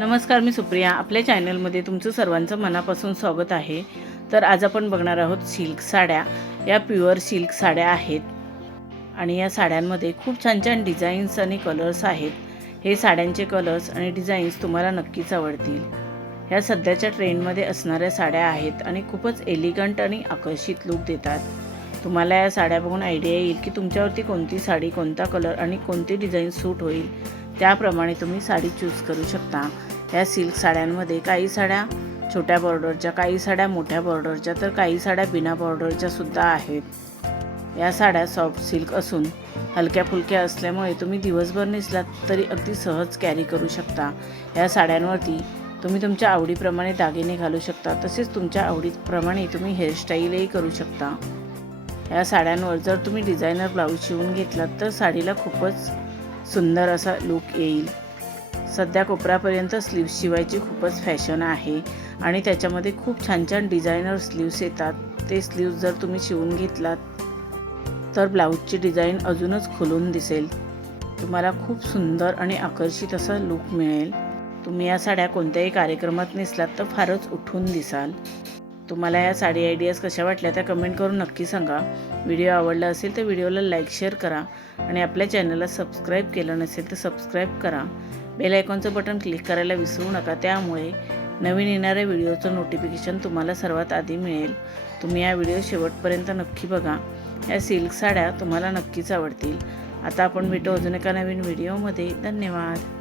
नमस्कार, मी सुप्रिया. आपल्या चॅनलमध्ये तुमचं सर्वांचं मनापासून स्वागत आहे. तर आज आपण बघणार आहोत सिल्क साड्या. या प्युअर सिल्क साड्या आहेत आणि या साड्यांमध्ये खूप छान छान डिझाईन्स आणि कलर्स आहेत. हे साड्यांचे कलर्स आणि डिझाईन्स तुम्हाला नक्कीच आवडतील. ह्या सध्याच्या ट्रेंडमध्ये असणाऱ्या साड्या आहेत आणि खूपच एलिगंट आणि आकर्षित लुक देतात. तुम्हाला या साड्या बघून आयडिया येईल की तुमच्यावरती कोणती साडी, कोणता कलर आणि कोणती डिझाईन सूट होईल. त्याप्रमाणे तुम्ही साडी चूज करू शकता. या सिल्क साड्यांमध्ये काही साड्या छोट्या बॉर्डरच्या, काही साड्या मोठ्या बॉर्डरच्या, तर काही साड्या बिना बॉर्डरच्या सुद्धा आहेत. या साड्या सॉफ्ट सिल्क असून हलक्या फुलक्या असल्यामुळे तुम्ही दिवसभर नेसलात तरी अगदी सहज कॅरी करू शकता. या साड्यांवरती तुम्ही तुमच्या आवडीप्रमाणे दागिने घालू शकता. तसेच तुमच्या आवडीप्रमाणे तुम्ही हेअरस्टाईलही करू शकता. या साड्यांवर जर तुम्ही डिझायनर ब्लाऊज शिवून घेतलात तर साडीला खूपच सुंदर असा लुक येईल. सध्या कोपऱ्यापर्यंत स्लीव्स शिवायची खूपच फॅशन आहे आणि त्याच्यामध्ये खूप छान छान डिझायनर स्लीव्स येतात. ते स्लीव्स जर तुम्ही शिवून घेतलात तर ब्लाऊजची डिझाईन अजूनच खुलून दिसेल. तुम्हाला खूप सुंदर आणि आकर्षित असा लुक मिळेल. तुम्ही या साड्या कोणत्याही कार्यक्रमात नेसलात तर फारच उठून दिसाल. तुम्हाला या साडी आयडियाज कशा वाटल्या त्या कमेंट करून नक्की सांगा. व्हिडिओ आवडला असेल तर व्हिडिओला लाईक शेअर करा आणि आपल्या चॅनलला सबस्क्राईब केलं नसेल तर सबस्क्राईब करा. बेल आयकॉनचं बटन क्लिक करायला विसरू नका. त्यामुळे नवीन येणाऱ्या व्हिडिओचं नोटिफिकेशन तुम्हाला सर्वात आधी मिळेल. तुम्ही हा व्हिडिओ शेवटपर्यंत नक्की बघा. या सिल्क साड्या तुम्हाला नक्कीच आवडतील. आता आपण भेटू अजून एका नवीन व्हिडिओमध्ये. धन्यवाद.